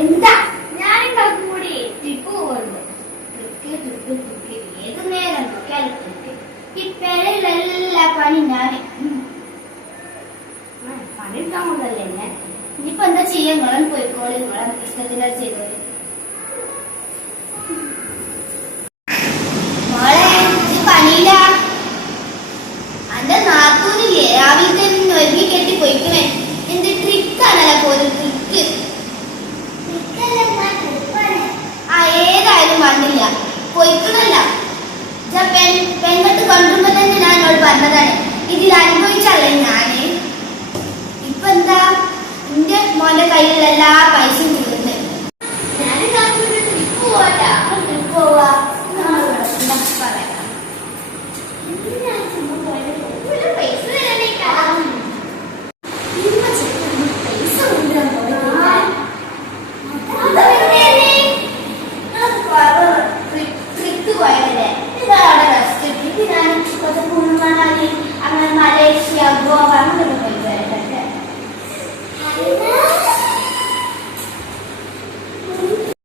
എന്താ? ഞാൻ കൂടി ട്രിപ്പ് പോകുന്നു ട്രിപ്പ് ട്രിപ്പ് ട്രിപ്പ് നേരം നോക്കിയാലും ഈ പെരയിലുള്ള പണി ഞാൻ പണി എടുക്കാൻ കൊണ്ടല്ലേ ഞാൻ? ഇനിയിപ്പോ എന്താ ചെയ്യാൻ നിങ്ങളും പോയിക്കോളി. നിങ്ങളെ ഇഷ്ടത്തിനാ ചെയ്തോളി പോയിക്കണല്ല പെൺ പെൺകെട്ട് കൊണ്ടുമ്പോ തന്നെ ഞാൻ എന്നോട് പറഞ്ഞതാണ് ഇതിൽ അനുഭവിച്ചല്ലേ ഞാൻ? ഇപ്പൊ എന്താ? എന്റെ മോന്റെ കയ്യിലുള്ള എല്ലാ പൈസയും തീർന്ന്. പറയാം. പോയതല്ലേ? ഇതാ അവിടെ